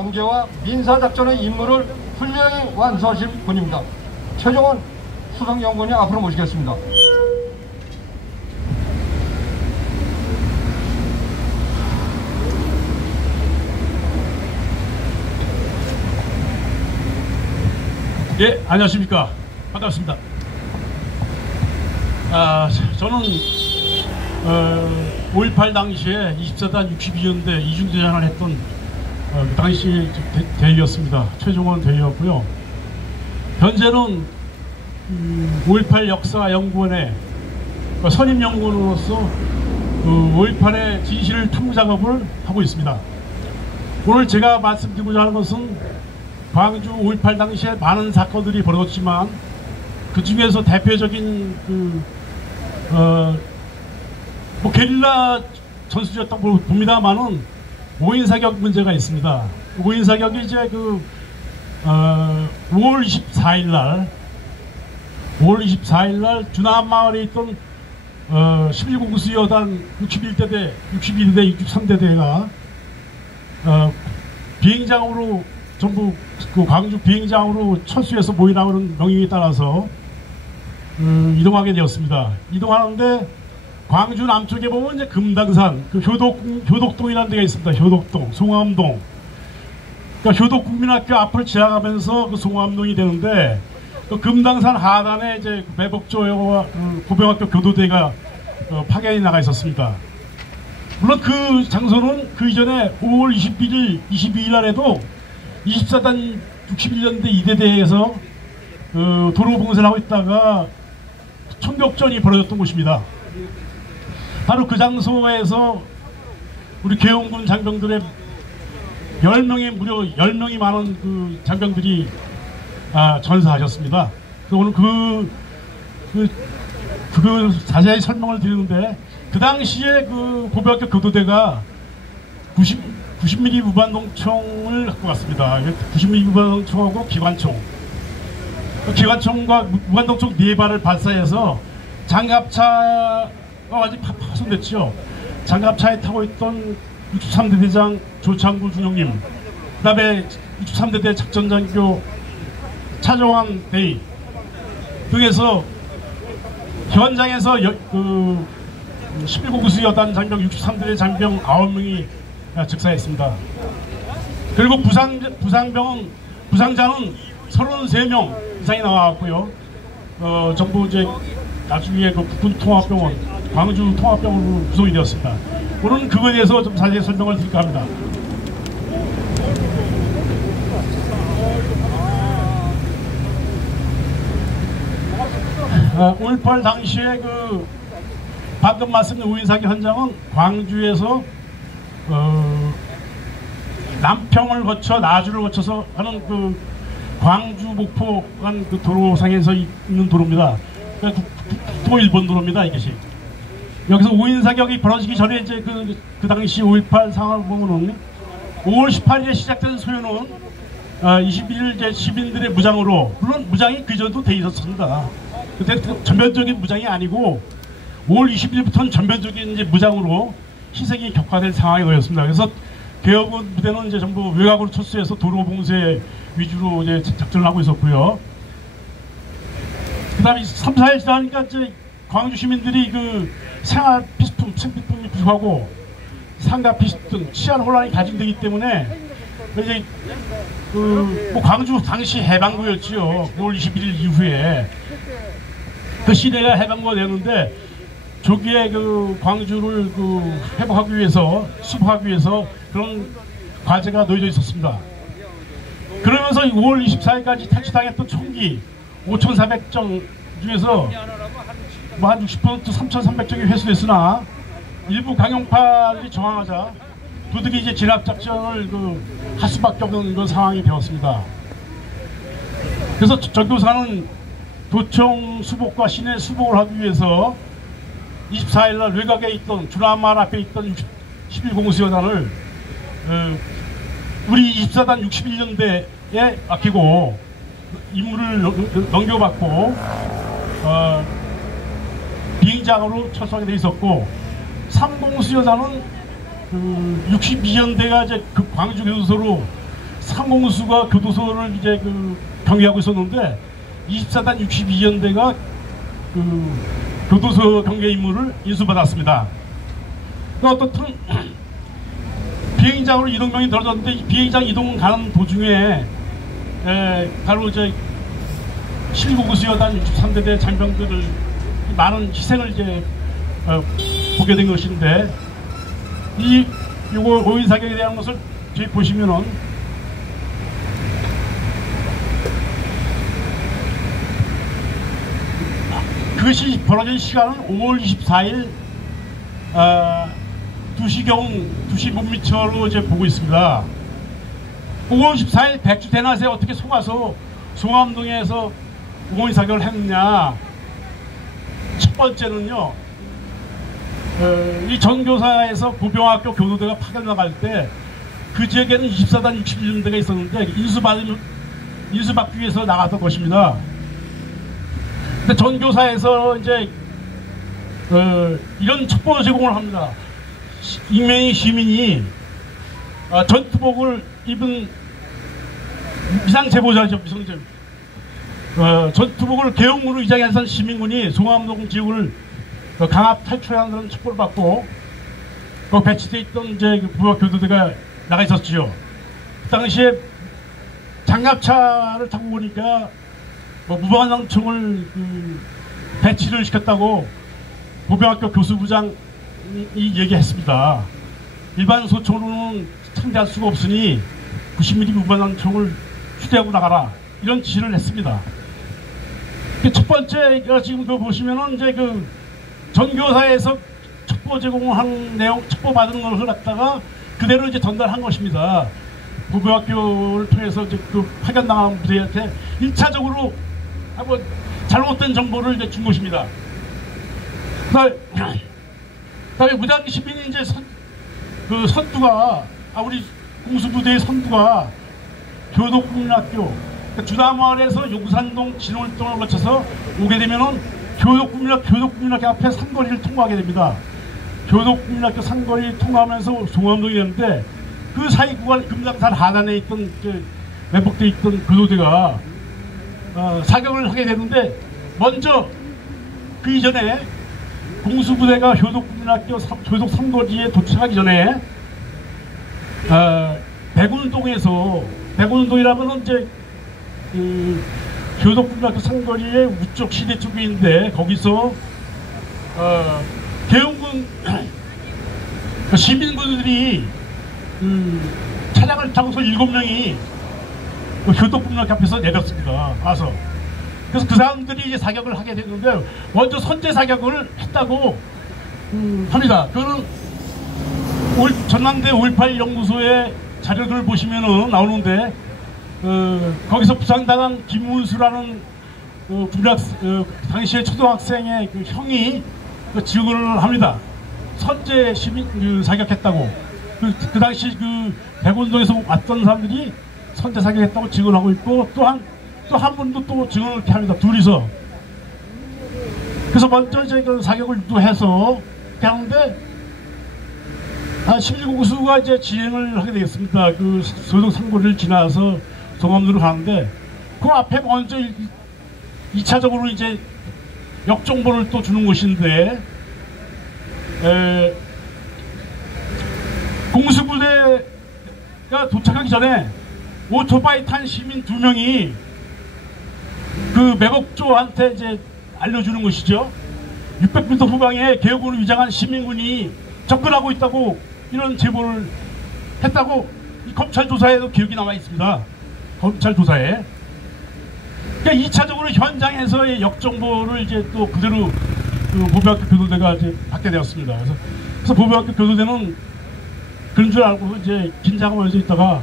경제와 민사작전의 임무를 훌륭히 완수하실 분입니다. 최종원 수석연구원님 앞으로 모시겠습니다. 예, 안녕하십니까. 반갑습니다. 저는 5.18 당시에 24단 62연대 이중대장을 했던 그 당시 대위였습니다. 최종원 대위였고요. 현재는 5.18 역사연구원의 선임연구원으로서 5.18의 진실을 탐구 작업을 하고 있습니다. 오늘 제가 말씀드리고자 하는 것은 광주 5.18 당시에 많은 사건들이 벌어졌지만 그 중에서 대표적인 게릴라 전술이었다고 봅니다만은 오인사격 문제가 있습니다. 오인사격이 이제 5월 24일 날 주남마을에 있던 11공수 여단 61대, 63대대가 비행장으로 전부 광주 비행장으로 철수해서 모이라는 명령에 따라서 이동하게 되었습니다. 이동하는데 광주 남쪽에 보면 이제 금당산, 효덕동이라는 데가 있습니다. 효덕동, 송암동. 그러니까 효덕국민학교 앞을 지나가면서 송암동이 되는데 금당산 하단에 이제 매복조와 고병학교 교도대가 파견이 나가 있었습니다. 물론 그 장소는 그 이전에 5월 22일 날에도 24단 61년대 2대대에서 도로 봉쇄를 하고 있다가 총격전이 벌어졌던 곳입니다. 바로 그 장소에서 우리 계엄군 장병들의 무려 10명이 많은 그 장병들이 전사하셨습니다. 오늘 그 자세히 설명을 드리는데 그 당시에 그 고병학교 교도대가 90mm 무반동총을 갖고 갔습니다. 90mm 무반동총하고 기관총. 기관총과 무반동총 4발을 발사해서 장갑차가 완전히 파손됐죠. 장갑차에 타고 있던 63대 대장 조창구 중령님, 그 다음에 63대대 작전장교 차정환 대위 등에서 현장에서 11공수 여단 장병 63대대 장병 9명이 즉사했습니다. 그리고 부상자는 33명 이상이 나왔고요. 전부 이제 나중에 그 국군통합병원, 광주 통합병원으로 구성이 되었습니다. 오늘은 그거에 대해서 좀 자세히 설명을 드릴까 합니다. 아, 5.18 당시에 방금 말씀드린 우인사격 현장은 광주에서 남평을 거쳐 나주를 거쳐서 하는 광주 목포 간 도로상에서 있는 도로입니다. 국토 일본 도로입니다. 이것이 여기서 오인사격이 벌어지기 전에 이제 그 당시 5.18 상황을 보면은 5월 18일에 시작된 소요는 21일 이제 시민들의 무장으로, 물론 무장이 그전도 돼 있었습니다. 근데 전면적인 무장이 아니고 5월 20일부터는 전면적인 이제 무장으로 희생이 격화될 상황이 되었습니다. 그래서 계엄군 부대는 이제 전부 외곽으로 철수해서 도로 봉쇄 위주로 이제 작전을 하고 있었고요. 그 다음에 3, 4일 지나니까 이제 광주 시민들이 생활 필수품, 생필품이 부족하고 상가 필수 등 치안 혼란이 가중되기 때문에 이제 광주 당시 해방구였지요. 5월 21일 이후에 그 시대가 해방구가 되는데 조기에 광주를 회복하기 위해서, 수복하기 위해서 그런 과제가 놓여져 있었습니다. 그러면서 5월 24일까지 탈취당했던 총기 5,400정 중에서 한 60% 3,300정이 회수됐으나 일부 강용파들이 저항하자 도둑이 이제 진압작전을 할 수밖에 없는 그런 상황이 되었습니다. 그래서 전교사는 도청 수복과 시내 수복을 하기 위해서 24일날 외곽에 있던 주남마을 앞에 있던 11공수여단을 우리 24단 61년대에 맡기고 임무를 넘겨받고 비행장으로 철수하게 돼 있었고 3공수여단은 62년대가 이제 광주 교도소로 상공수가 교도소를 이제 경비하고 있었는데 24단 62연대가 교도소 경계 임무를 인수받았습니다. 어떻든 비행장으로 이동명이 늘어졌는데 이 비행장 이동 가는 도중에 바로 이제 799수여단 63대대 장병들을 많은 희생을 이제 보게 된 것인데 요거 오인 사격에 대한 것을 뒤에 보시면은 그것이 벌어진 시간은 5월 24일 2시경 2시 못 미쳐로 이제 보고 있습니다. 5월 14일 백주 대낮에 어떻게 속아서 송암동에서 오인 사격을 했느냐. 첫 번째는요, 이 전교사에서 보병학교 교도대가 파견 나갈 때 그 지역에는 24단 61연대가 있었는데 인수받기 위해서 나갔던 것입니다. 근데 전교사에서 이제 이런 첩보 제공을 합니다. 익명의 시민이 전투복을 입은 미상제보자죠. 전투복을 계엄으로 위장해서 시민군이 송암동 지역을 강압 탈출하는 첩보를 받고 배치되어 있던 이제 부하교도대가 나가 있었지요. 그 당시에 장갑차를 타고 보니까 무방장총을 배치를 시켰다고 보병학교 교수부장이 얘기했습니다. 일반 소총으로는 상대할 수가 없으니 90mm 무방장총을 휴대하고 나가라, 이런 지시를 했습니다. 첫 번째 지금 보시면은 이제 전교사에서 첩보 제공한 내용, 첩보 받은 것을 갖다가 그대로 이제 전달한 것입니다. 보병학교를 통해서 이제 파견당한 부대한테 1차적으로 한번 잘못된 정보를 이제 준 것입니다. 그다음에 무작위 시민이 이제 선두가 우리 공수부대의 선두가 교독국민학교 주다마을에서 용산동 진월동을 거쳐서 오게 되면은 교독국민학교 앞에 상거리를 통과하게 됩니다. 교독국민학교 상거리 통과하면서 송암동이 되는데 그 사이 구간 금강산 하단에 있던 매복되어 있던 교도대가 사격을 하게 되는데, 먼저 그 이전에 공수부대가 교독국민학교 교독 상거리에 도착하기 전에 백운동이라면 이제 교독국민학교 상거리의 우쪽 시대 쪽에 있는데, 거기서 계엄군 시민분들이 차량을 타고서 7명이 교독국민학교 앞에서 내렸습니다. 와서. 그래서 그 사람들이 이제 사격을 하게 됐는데, 먼저 선제 사격을 했다고 합니다. 그거는 전남대 5.18 연구소의 자료를 보시면은 나오는데, 거기서 부상당한 김문수라는 당시에 초등학생의 형이 증언을 합니다. 선제 시민 사격했다고. 그 당시 백운동에서 왔던 사람들이 선제 사격했다고 증언하고 있고, 또 한 분도 또 증언을 이렇게 합니다. 둘이서. 그래서 먼저 이제 사격을 유도해서 이렇게 하는데, 11구수가 이제 진행을 하게 되겠습니다. 소동 상고리를 지나서 송암도로 가는데, 그 앞에 먼저 2차적으로 이제 역정보를 또 주는 것인데, 공수부대가 도착하기 전에 오토바이 탄 시민 2명이 매복조한테 이제 알려주는 것이죠. 600m 후방에 계엄으로 위장한 시민군이 접근하고 있다고, 이런 제보를 했다고 이 검찰 조사에도 기록이 남아 있습니다. 검찰 조사에. 그러니까 2차적으로 현장에서의 역정보를 이제 또 그대로 보병학교 교도대가 이제 받게 되었습니다. 그래서 보병학교 교도대는 그런 줄 알고 이제 긴장하면서 있다가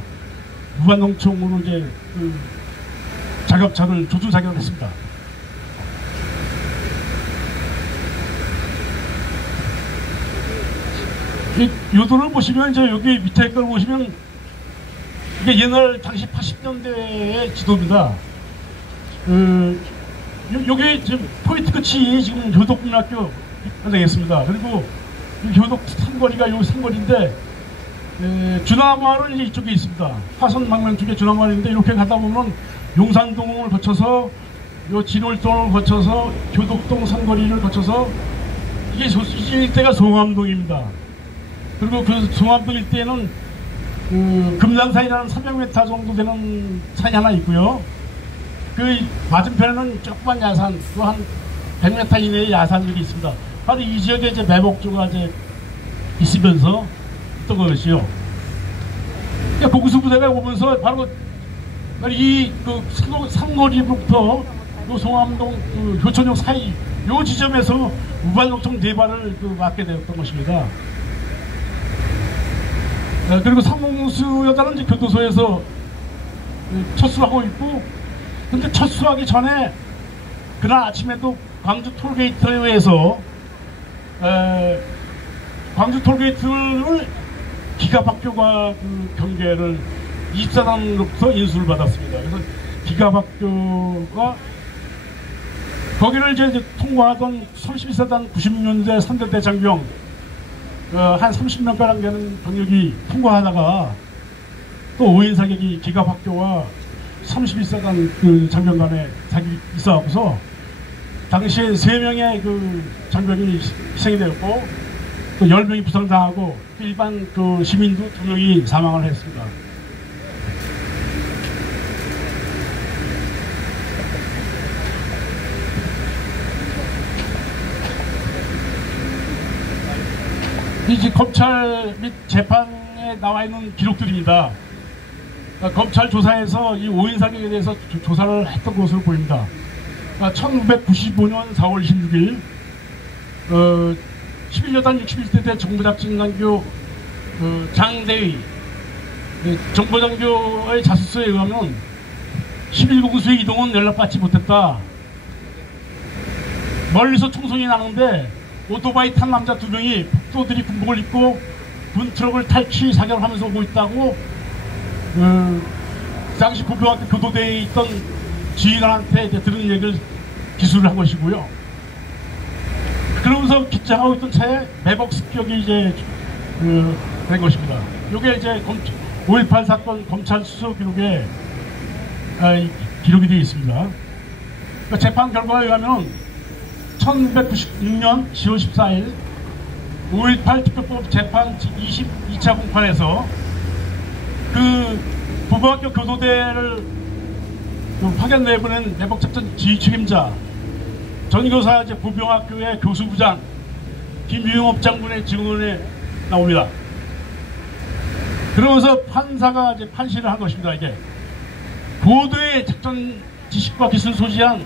무한농총으로 이제 자격차를 조준 사격을 했습니다. 이 요도를 보시면 이제 여기 밑에 걸 보시면 이게 옛날 당시 80년대의 지도입니다. 여기 지금 포인트 끝이 지금 교독국민학교 되겠습니다. 그리고 이 교독 상거리가 요 상거리인데, 주나마을은 이제 이쪽에 있습니다. 화성 방면 쪽에 주나마을인데 이렇게 가다 보면 용산동을 거쳐서 요 진월동을 거쳐서 교독동 상거리를 거쳐서 이게 이 일대가 송암동입니다. 그리고 그 송암동 일대에는 금산산이라는 300m 정도 되는 산이 하나 있고요. 그 맞은편에는 조그만 야산, 또 한 100m 이내의 야산들이 있습니다. 바로 이 지역에 이제 매복조가 이제 있으면서 있던 것이요. 보구수 부대가 오면서 바로 이 상거리부터 요 송암동 효천역 사이 요 지점에서 우발녹청 4발을 맞게 되었던 것입니다. 그리고 상봉수 여단은 이제 교도소에서 첫수하고 있고, 근데 첫수하기 전에 그날 아침에도 광주 톨게이트에 의해서 광주 톨게이트를 기갑학교가 경계를 24단으로부터 인수를 받았습니다. 그래서 기갑학교가 거기를 이제 통과하던 32사단 96년대 3대 장병 한 30명가량 되는 병력이 통과하다가 또 5인 사격이 기갑학교와 31사단 장병 간에 사격이 있어갖고서 당시에 3명의 장병이 희생이 되었고 또 10명이 부상당하고 일반 시민도 2명이 사망을 했습니다. 이제 검찰 및 재판에 나와 있는 기록들입니다. 검찰 조사에서 이 5인 사격에 대해서 조사를 했던 것으로 보입니다. 1995년 4월 26일 11여단 61대 때 정보작전장교 장대의 정보장교의 자수서에 의하면 11공수의 이동은 연락받지 못했다. 멀리서 총성이 나는데 오토바이 탄 남자 2명이 북도들이 군복을 입고 군트럭을 탈취 사격을 하면서 오고 있다고 당시 고등학교 교도대에 있던 지휘관한테 들은 얘기를 기술을 한 것이고요. 그러면서 기장하고 있던 차에 매복 습격이 이제 된 것입니다. 이게 이제 5.18 사건 검찰 수사 기록에 기록이 되어 있습니다. 그러니까 재판 결과에 의하면 1996년 10월 14일 5.18 특별법 재판 22차 공판에서 부부학교 교도대를 파견 내보낸 매복작전 지휘 책임자 전교사 부병학교의 교수부장 김유영업 장군의 증언에 나옵니다. 그러면서 판사가 이제 판시를 한 것입니다. 이게 고도의 작전 지식과 기술 소지한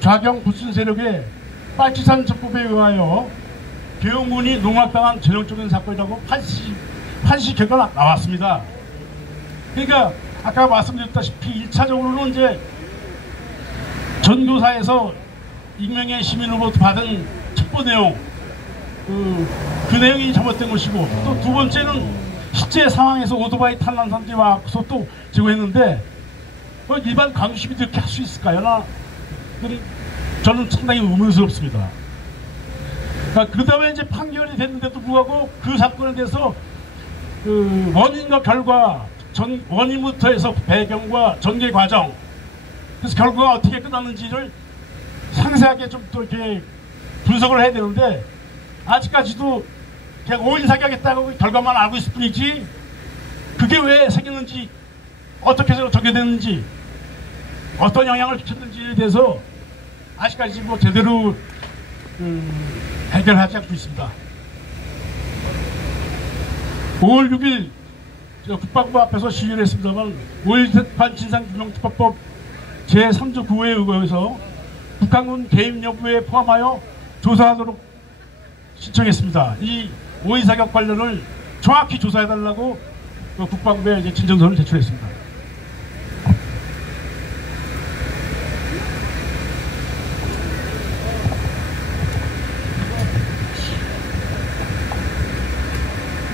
좌경 불순 세력의 빨치산 적법에 의하여 계엄군이 농락당한 전형적인 사건이라고 판시 결과가 나왔습니다. 그러니까 아까 말씀드렸다시피 1차적으로는 이제 전교사에서 익명의 시민으로부터 받은 첩보 내용 그 내용이 잘못된 것이고, 또 두 번째는 실제 상황에서 오토바이 탄난 사람들이 와서 또 제거했는데 일반 광주 시민들이 이렇게 할 수 있을까요? 저는 상당히 의문스럽습니다. 그 다음에 이제 판결이 됐는데도 불구하고 그 사건에 대해서 원인과 결과, 원인부터 해서 배경과 전개 과정, 그래서 결과가 어떻게 끝났는지를 상세하게 좀 또 이렇게 분석을 해야 되는데, 아직까지도 그냥 5인 사격했다고 결과만 알고 있을 뿐이지 그게 왜 생겼는지, 어떻게 해서 전개됐는지, 어떤 영향을 끼쳤는지에 대해서 아직까지 제대로 해결하지 않고 있습니다. 5월 6일 국방부 앞에서 시위를 했습니다만 5.18 진상규명특별법 제3조 9호에 의거해서 북한군 개입 여부에 포함하여 조사하도록 신청했습니다. 이 5인 사격 관련을 정확히 조사해달라고 국방부에 이제 진정서를 제출했습니다.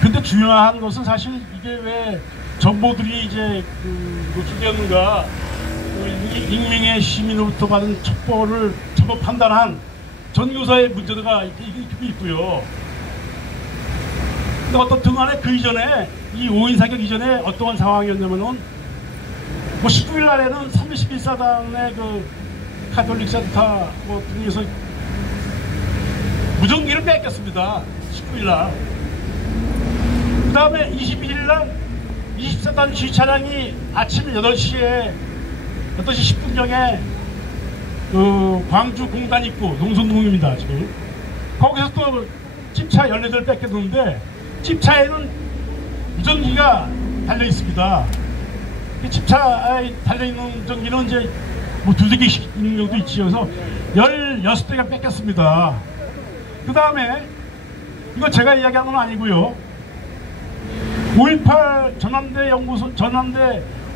근데 중요한 것은 사실 이게 왜 정보들이 이제 노출되었는가, 익명의 시민으로부터 받은 첩보를 정보 판단한 전교사의 문제가 있고요. 근데 어떤 등안에 그 이전에 이 5인 사격 이전에 어떠한 상황이었냐면은 뭐 19일 날에는 31사단의 그 카톨릭 센터 뭐 등에서 무전기를 뺏겼습니다. 19일 날. 그 다음에 21일 날 24단 G 차량이 아침 8시 10분경에 그 광주 공단 입구 농선동입니다. 지금 거기서 또 찝차 14대를 뺏겼는데 찝차에는 무전기가 달려 있습니다. 찝차에 달려있는 무전기는 이제 뭐 2-3개씩 있는 경우도 있지. 그래서 16대가 뺏겼습니다. 그 다음에 이거 제가 이야기한 건 아니고요. 5.18 전남대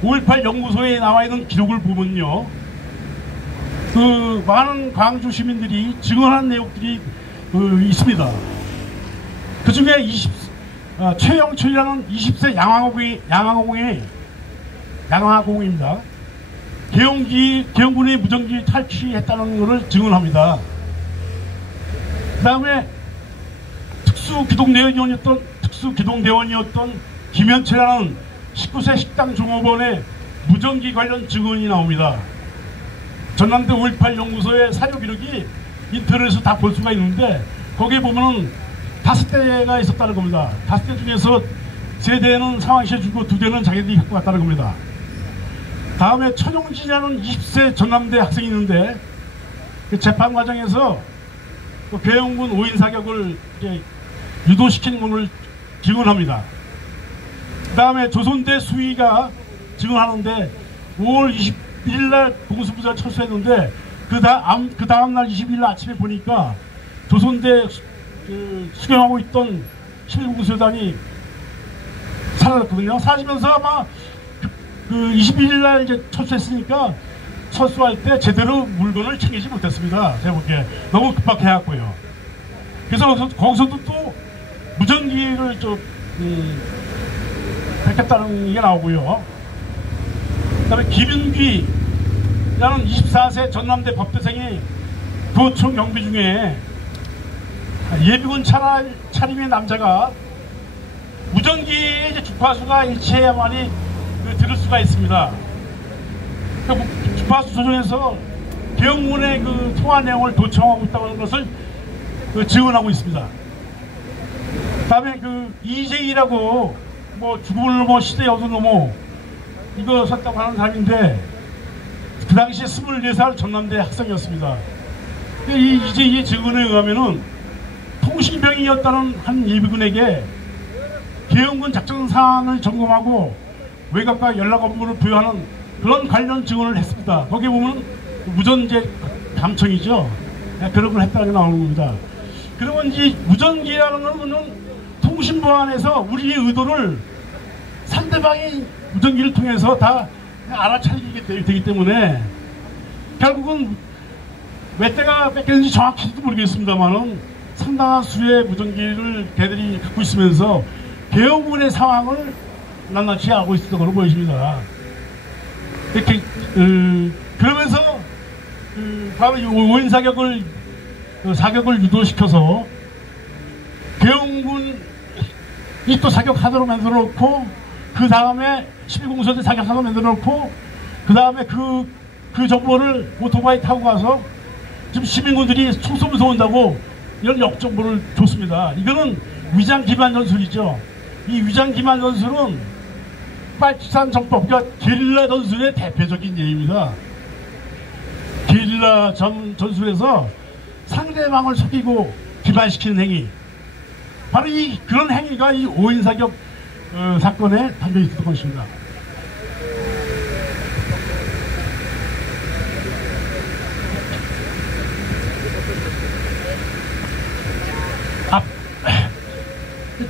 5.18 연구소에 나와 있는 기록을 보면요, 그 많은 광주 시민들이 증언한 내용들이 있습니다. 그 중에 최영철이라는 20세 양화공입니다. 계엄군의 무전기 탈취했다는 것을 증언합니다. 그 다음에 특수기동대원이었던 김현채라는 19세 식당 종업원의 무전기 관련 증언이 나옵니다. 전남대 5.18 연구소의 사료 기록이 인터넷에서 다 볼 수가 있는데 거기에 보면은 5대가 있었다는 겁니다. 5대 중에서 3대는 상황시에 주고 2대는 자기들이 갖고 갔다는 겁니다. 다음에 천용진이라는 20세 전남대 학생이 있는데 그 재판 과정에서 그 계엄군 5인 사격을 유도시킨 것을 증언합니다. 그 다음에 조선대 수위가 증언하는데 5월 21일 날 공수부대를 철수했는데 그 다음날 22일 아침에 보니까 조선대 수경하고 있던 11공수단이 사라졌거든요. 사라지면서 아마 그 21일 날 이제 철수했으니까 철수할 때 제대로 물건을 챙기지 못했습니다. 제가 보기에 너무 급박해갖고요. 그래서 거기서도 또 무전기를 뺏겼다는 게 나오고요. 그 다음에 김윤기라는 24세 전남대 법대생이 도청 경비 중에 예비군 차림의 남자가 무전기에 이제 주파수가 일치해야만이 들을 수가 있습니다. 그 주파수 조정에서 계엄군의 그 통화 내용을 도청하고 있다는 것을 증언하고 있습니다. 그 다음에 그 이재희라고 뭐 죽음을 넘어 시대 여도 넘어 이거 썼다고 하는 사람인데 그 당시에 24살 전남대 학생이었습니다. 이 이재희의 증언에 의하면은 통신병이었다는 한 예비군에게 계엄군 작전 사항을 점검하고 외곽과 연락 업무를 부여하는 그런 관련 증언을 했습니다. 거기에 보면 무전제 감청이죠. 그런 걸 했다는 게 나오는 겁니다. 그러면 이 무전기라는 것은 통신부 안에서 우리의 의도를 상대방이 무전기를 통해서 다 알아차리게 되기 때문에 결국은 몇 대가 뺏겼는지 정확히도 모르겠습니다만은 상당한 수의 무전기를 걔들이 갖고 있으면서 계엄군의 상황을 낱낱이 알고 있었던 걸로 보여집니다. 이렇게 그러면서 바로 이 5인 사격을 유도시켜서 계엄군이 또 사격하도록 만들어 놓고 그 다음에 11공수대 사격하도록 만들어 놓고 그 다음에 그 정보를 오토바이 타고 가서 지금 시민군들이 총 쏘면서 온다고 이런 역정보를 줬습니다. 이거는 위장 기반 전술이죠. 이 위장 기반 전술은 빨치산 정법, 그러니까 게릴라 전술의 대표적인 예입니다. 게릴라 전술에서 상대방을 속이고 기반시키는 행위, 바로 그런 행위가 이 5인 사격 사건에 담겨 있었던 것입니다.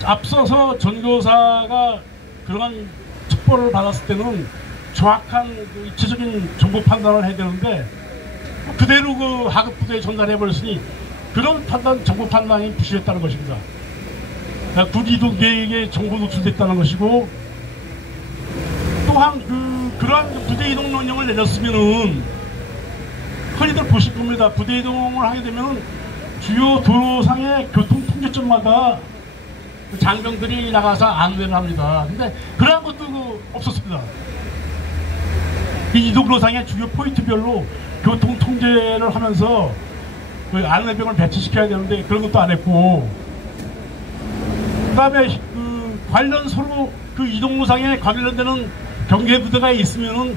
앞서서 전교사가 그러한 첩보를 받았을 때는 정확한 입체적인 정보 판단을 해야 되는데 그대로 그 하급 부대에 전달해 버렸으니 그런 정보 판단이 부실했다는 것입니다. 부기동계에게 정보 노출됐다는 것이고, 또한 그러한 부대 이동 명령을 내렸으면은 흔히들 보실 겁니다. 부대 이동을 하게 되면은 주요 도로상의 교통 통제점마다 장병들이 나가서 안내를 합니다. 근데 그런 것도 없었습니다. 이 이동로상의 주요 포인트별로 교통 통제를 하면서 그 안내병을 배치시켜야 되는데 그런 것도 안 했고, 그 다음에 그 관련 서로 그 이동로상에 관련되는 경계부대가 있으면은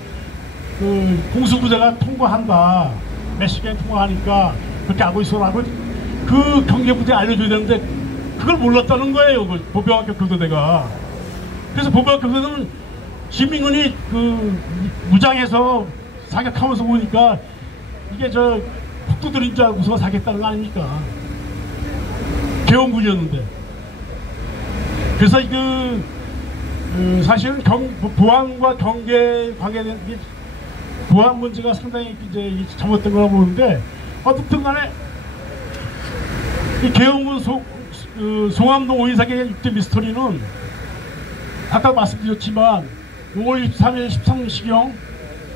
그 공수부대가 통과한다, 몇 시간에 통과하니까 그렇게 하고 있어라고 그 경계부대에 알려줘야 되는데 그걸 몰랐다는 거예요, 그 보병학교 교도대가. 그래서 보병학교 교도대는 시민군이 그 무장해서 사격하면서 보니까 이게 저 폭도들인 줄 알고서 사격했다는 거 아닙니까? 개헌군이었는데. 그래서 사실은 보안과 경계 관계된 보안 문제가 상당히 이제 잘못된 거라고 보는데, 어쨌든 간에 이 개헌군 송암동 오인사계 6대 미스터리는 아까 말씀드렸지만 5월 23일 13시경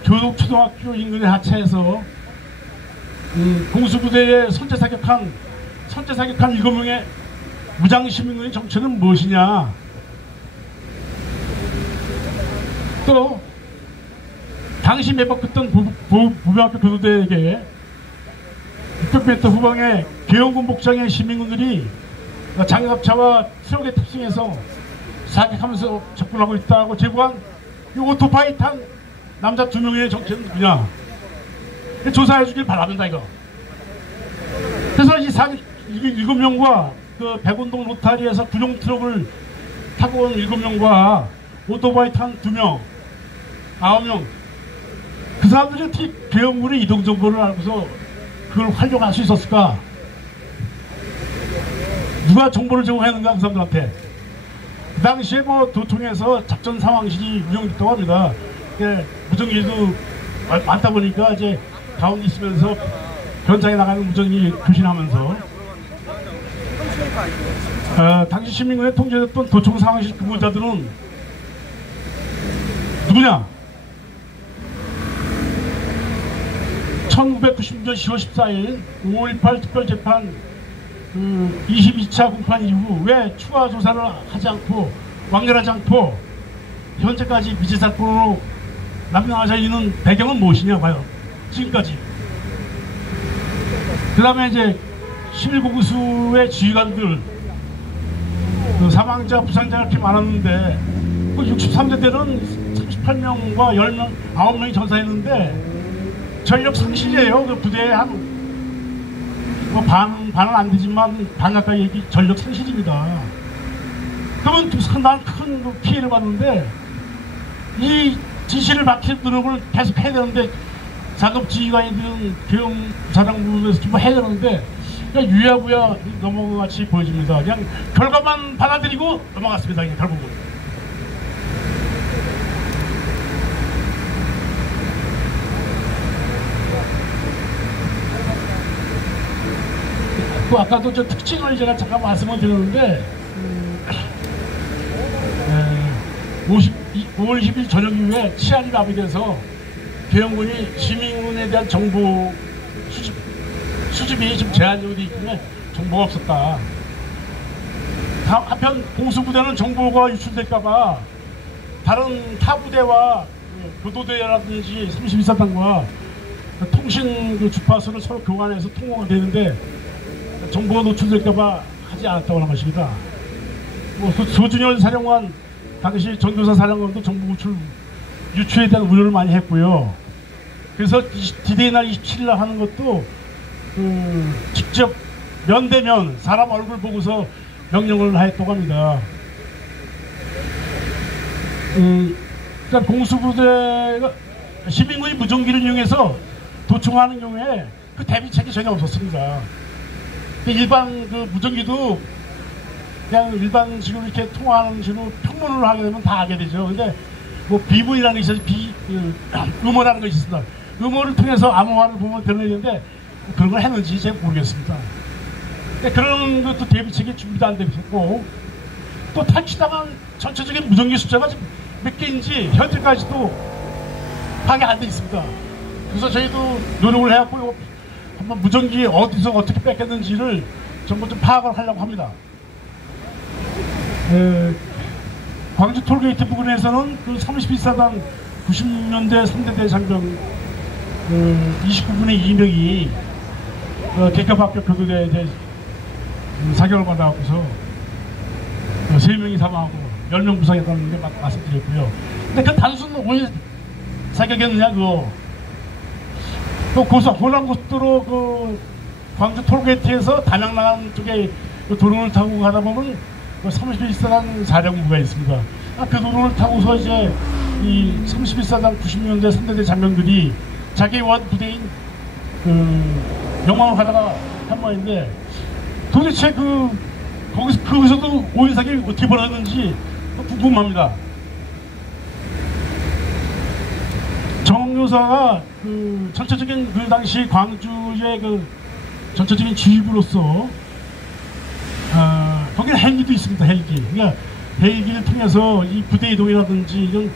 교독초등학교 인근의 하차에서 공수부대에 선제 사격한 7명의 무장시민군의 정체는 무엇이냐, 또 당시 매복했던 보병학교 교도대에게 600m 후방에 개헌군 복장의 시민군들이 장갑차와 트럭에 탑승해서 사격하면서 접근하고 있다고 제보한 이 오토바이 탄 남자 2명의 정체는 누구냐, 조사해 주길 바랍니다. 이거. 그래서 이 7명과 그 백운동 로타리에서 군용 트럭을 타고 온 7명과 오토바이 탄 2명, 9명, 그 사람들이 어떻게 개헌군의 이동 정보를 알고서 그걸 활용할 수 있었을까? 누가 정보를 제공했는가, 그 사람들한테. 그 당시에 뭐 도청에서 작전 상황실이 운영됐다고 합니다. 무전기도 많다 보니까 이제 가운데 있으면서 현장에 나가는 무전기 교신하면서 당시 시민군에 통제됐던 도청 상황실 근무자들은 누구냐? 1996년 10월 14일 5.18 특별재판 22차 공판 이후 왜 추가 조사를 하지 않고 완결하지 않고 현재까지 미제 사건으로 남용하자 있는 배경은 무엇이냐 봐요. 지금까지. 그 다음에 이제 11구수의 지휘관들 사망자 부상자가 이렇게 많았는데 63대 때는 38명과 10명, 9명이 전사했는데 전력 상실이에요. 그 부대에 반은 안 되지만 반 가까이 전력 상실입니다. 그러면 상당한 큰 피해를 봤는데 이 지시를 맡길 노력을 계속 해야 되는데 작업 지휘관이든 개헌 사령부에서 좀 해야 되는데 그냥 유야무야 넘어간 같이 보여집니다. 그냥 결과만 받아들이고 넘어갔습니다. 그냥 결국은. 또 아까도 저 특징을 제가 잠깐 말씀을 드렸는데 5월 20일 저녁 이후에 치안이 마비돼서 개헌군이 시민군에 대한 정보 수집이 좀 제한적으로 되어 있기 때문에 정보가 없었다. 한편 공수부대는 정보가 유출될까봐 다른 타 부대와 교도대라든지 32사단과 통신 주파수를 서로 교환해서 통화가 되는데 정보가 노출될까봐 하지 않았다고 하는 것입니다. 소준열 사령관, 당시 전교사 사령관도 정보 유출에 대한 우려를 많이 했고요. 그래서 D-Day 날 27일 날 하는 것도 직접 면대면 사람 얼굴 보고서 명령을 했다고 합니다. 그러니까 공수부대가 시민군이 무전기를 이용해서 도청하는 경우에 그 대비책이 전혀 없었습니다. 일반 그 무전기도 그냥 일반 식으로 이렇게 통화하는 식으로 평론을 하게 되면 다 하게 되죠. 근데 뭐 비문이라는 게 있어서 음어라는 것이 있습니다. 음어를 통해서 암호화를 보면 되는데 그런 걸 했는지 제가 모르겠습니다. 그런 것도 대비책이 준비도 안 되고 있었고, 또 탈취당한 전체적인 무전기 숫자가 몇 개인지 현재까지도 파악이 안 돼 있습니다. 그래서 저희도 노력을 해갖고 한번 무전기 어디서 어떻게 뺏겼는지를 전부 좀 파악을 하려고 합니다. 광주 톨게이트 부근에서는 그 31사단 90년대 3대대 장병 29분의 2명이 계급합격 교도대에 사격을 받아갖고서 3명이 사망하고 10명 부상했다는 게 말씀드렸고요. 근데 그 단순 오해 사격이었느냐 그거. 또 호남고속도로 그 광주 톨게이트에서 담양 나가는 쪽에 그 도로를 타고 가다 보면 31사단 사령부가 있습니다. 그 도로를 타고서 이제 이 31사단 90년대 3대대 장병들이 자기 원 부대인 그 영광을 가다가 한 모양인데 도대체 거기서도 오인사격이 어떻게 벌어졌는지 궁금합니다. 정여사가 그 전체적인 그 당시 광주의 그 전체적인 지휘부로서 거기는 헬기도 있습니다. 헬기. 그러니까 헬기를 통해서 이 부대 이동이라든지 이런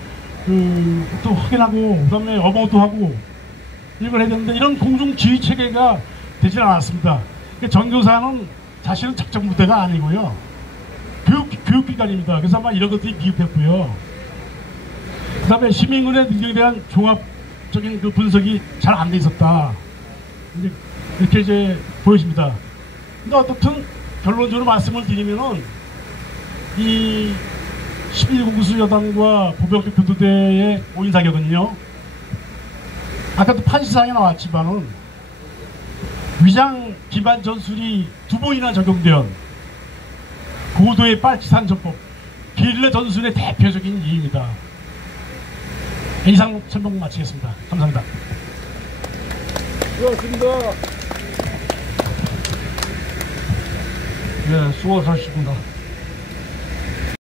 또 확인하고 그다음에 어머도 하고 이걸 해야 되는데 이런 공중 지휘 체계가 되질 않았습니다. 그러니까 정교사는 사실은 작전 부대가 아니고요. 교육기관입니다. 그래서 아마 이런 것들이 미흡했고요. 그 다음에 시민군의 능력에 대한 종합적인 그 분석이 잘 안 돼 있었다. 이렇게 이제 보여집니다. 근데 어떻든 결론적으로 말씀을 드리면은 이 11공수 여단과 보병대 교도대의 오인사격은요. 아까도 판시상에 나왔지만은 위장 기반 전술이 2번이나 적용된 고도의 빨치산 전법, 게릴라 전술의 대표적인 예입니다. 이상 설명 마치겠습니다. 감사합니다. 수고하셨습니다. 네, 수고하셨습니다.